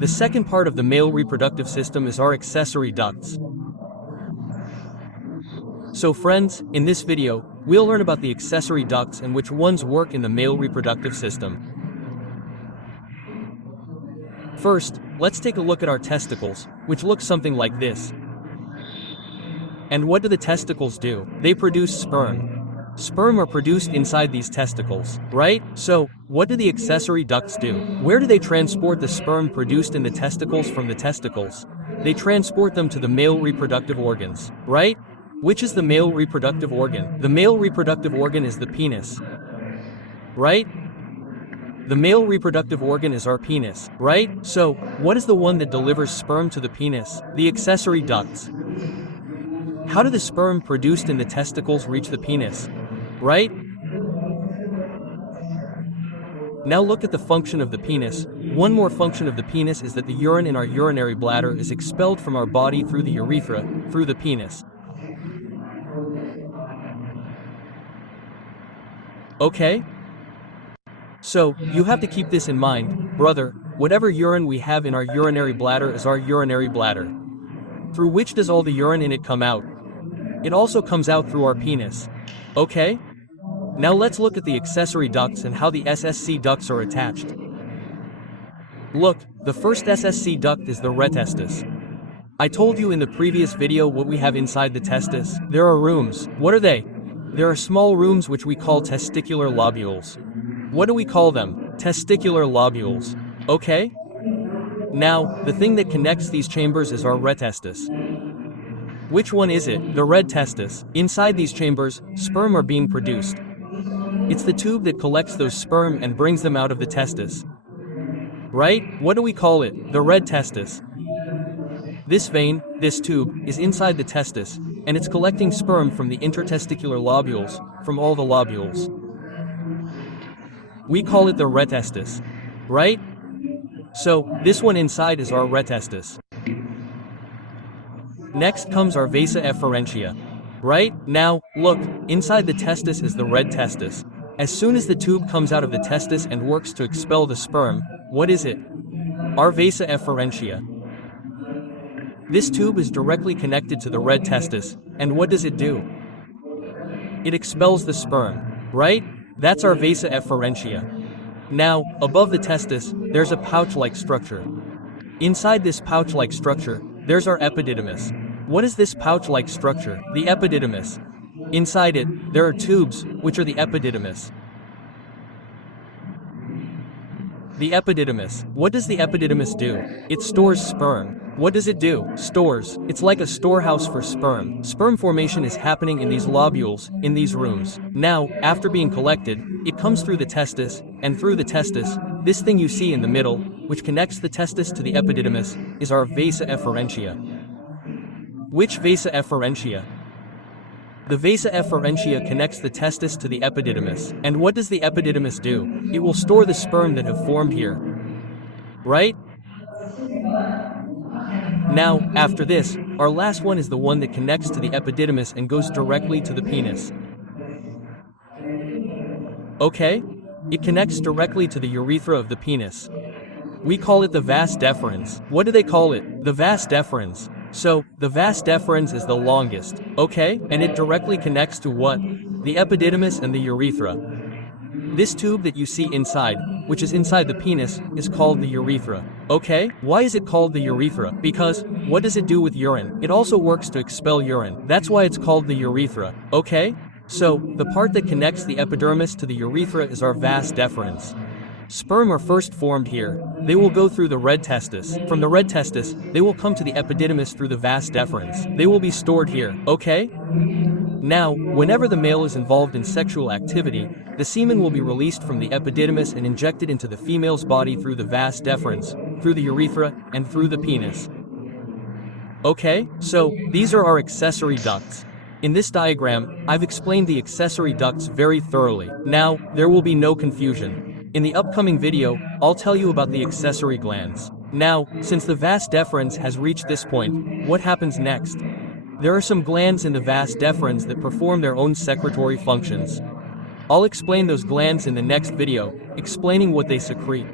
The second part of the male reproductive system is our accessory ducts. So friends, in this video, we'll learn about the accessory ducts and which ones work in the male reproductive system. First, let's take a look at our testicles, which look something like this. And what do the testicles do? They produce sperm. Sperm are produced inside these testicles, right? So, what do the accessory ducts do? Where do they transport the sperm produced in the testicles from the testicles? They transport them to the male reproductive organs, right? Which is the male reproductive organ? The male reproductive organ is the penis, right? The male reproductive organ is our penis, right? So, what is the one that delivers sperm to the penis? The accessory ducts. How do the sperm produced in the testicles reach the penis? Right? Now look at the function of the penis. One more function of the penis is that the urine in our urinary bladder is expelled from our body through the urethra, through the penis. Okay? So, you have to keep this in mind, brother. Whatever urine we have in our urinary bladder is our urinary bladder. Through which does all the urine in it come out? It also comes out through our penis. Okay? Now let's look at the accessory ducts and how the SSC ducts are attached. Look, the first SSC duct is the Rete Testis. I told you in the previous video what we have inside the testis. There are rooms. What are they? There are small rooms which we call testicular lobules. What do we call them? Testicular lobules. Okay? Now, the thing that connects these chambers is our Rete Testis. Which one is it? The Rete Testis. Inside these chambers, sperm are being produced. It's the tube that collects those sperm and brings them out of the testis. Right? What do we call it? The Rete Testis. This vein, this tube, is inside the testis, and it's collecting sperm from the intertesticular lobules, from all the lobules. We call it the Rete Testis. Right? So, this one inside is our Rete Testis. Next comes our Vasa Efferentia. Right? Now, look, inside the testis is the Rete Testis. As soon as the tube comes out of the testis and works to expel the sperm, what is it? Our Vasa Efferentia. This tube is directly connected to the Rete Testis, and what does it do? It expels the sperm, right? That's our Vasa Efferentia. Now, above the testis, there's a pouch-like structure. Inside this pouch-like structure, there's our epididymis. What is this pouch-like structure? The epididymis. Inside it, there are tubes, which are the epididymis. The epididymis. What does the epididymis do? It stores sperm. What does it do? Stores. It's like a storehouse for sperm. Sperm formation is happening in these lobules, in these rooms. Now, after being collected, it comes through the testis, and through the testis, this thing you see in the middle, which connects the testis to the epididymis, is our Vasa Efferentia. Which Vasa Efferentia? The Vasa Efferentia connects the testis to the epididymis. And what does the epididymis do? It will store the sperm that have formed here. Right? Now, after this, our last one is the one that connects to the epididymis and goes directly to the penis. Okay? It connects directly to the urethra of the penis. We call it the Vas Deferens. What do they call it? The Vas Deferens. So, the Vas Deferens is the longest, okay? And it directly connects to what? The epididymis and the urethra. This tube that you see inside, which is inside the penis, is called the urethra. Okay? Why is it called the urethra? Because, what does it do with urine? It also works to expel urine. That's why it's called the urethra. Okay? So, the part that connects the epidermis to the urethra is our Vas Deferens. Sperm are first formed here. They will go through the Rete Testis. From the Rete Testis, they will come to the epididymis through the Vas Deferens. They will be stored here. Okay? Now, whenever the male is involved in sexual activity, the semen will be released from the epididymis and injected into the female's body through the Vas Deferens, through the urethra, and through the penis. Okay? So, these are our accessory ducts. In this diagram, I've explained the accessory ducts very thoroughly. Now, there will be no confusion. In the upcoming video, I'll tell you about the accessory glands. Now, since the Vas Deferens has reached this point, what happens next? There are some glands in the Vas Deferens that perform their own secretory functions. I'll explain those glands in the next video, explaining what they secrete.